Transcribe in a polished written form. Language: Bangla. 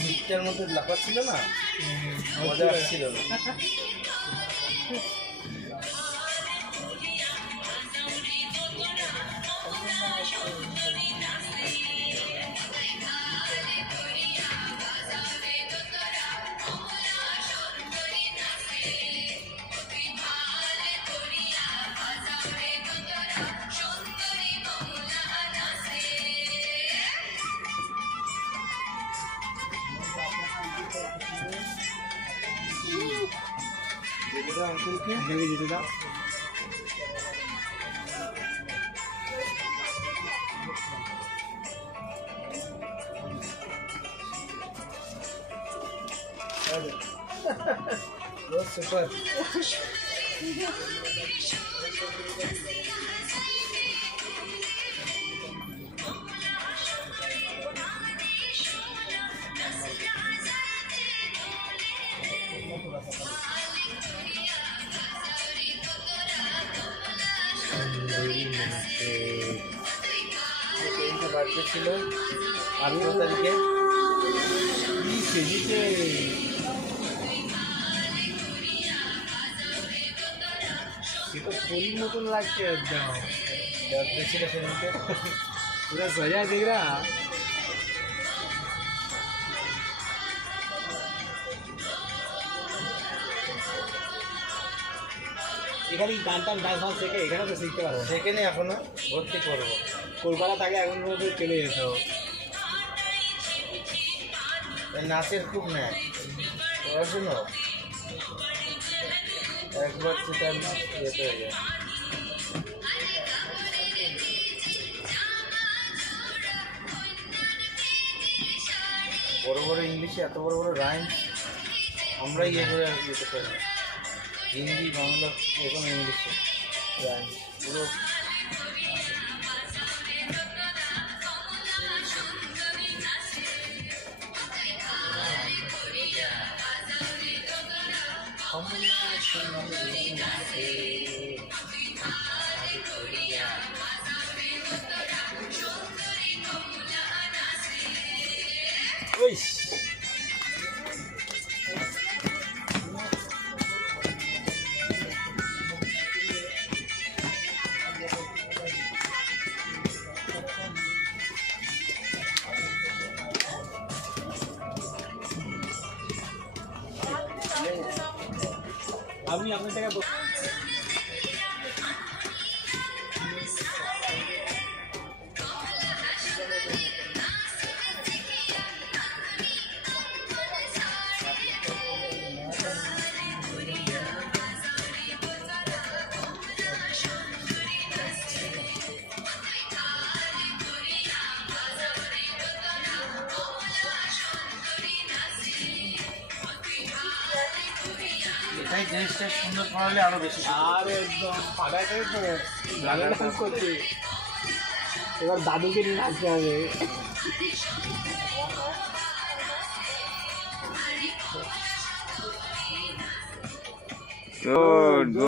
হিটটার মধ্যে লাফাচ্ছিল না, মজা আসছিল না। সুপার। বার্থডে ছিল 18 তারিখে। পরীর মতন লাগছে একদম। বার্থডে ছিল সেদিনকে, পুরো সজা দেখরা। এখানে গান টান ডান্স ফান্স শেখে, এখানে তো শিখতে পারবো। সেখানে এখনো ভর্তি করবো। কলকাতা থাকে এখন পর্যন্ত চলে যেত। নাচের খুব ন্যাক, পড়াশুনো একবার সেটা যেতে হয়ে যায়। বড় বড় ইংলিশে এত বড় বড় রাইম আমরাই ইয়ে করে যেতে পারি। হিন্দি বাংলা এখন ইংলিশে রাইম পুরো। আমি আপনার টাকা এটাই জিনিসটা সুন্দর করালে আরো বেশি। আর একদম ফাটাতে তো গানে ডান্স করছে। এবার দাদুকে নিয়ে নাচতে হবে। Good.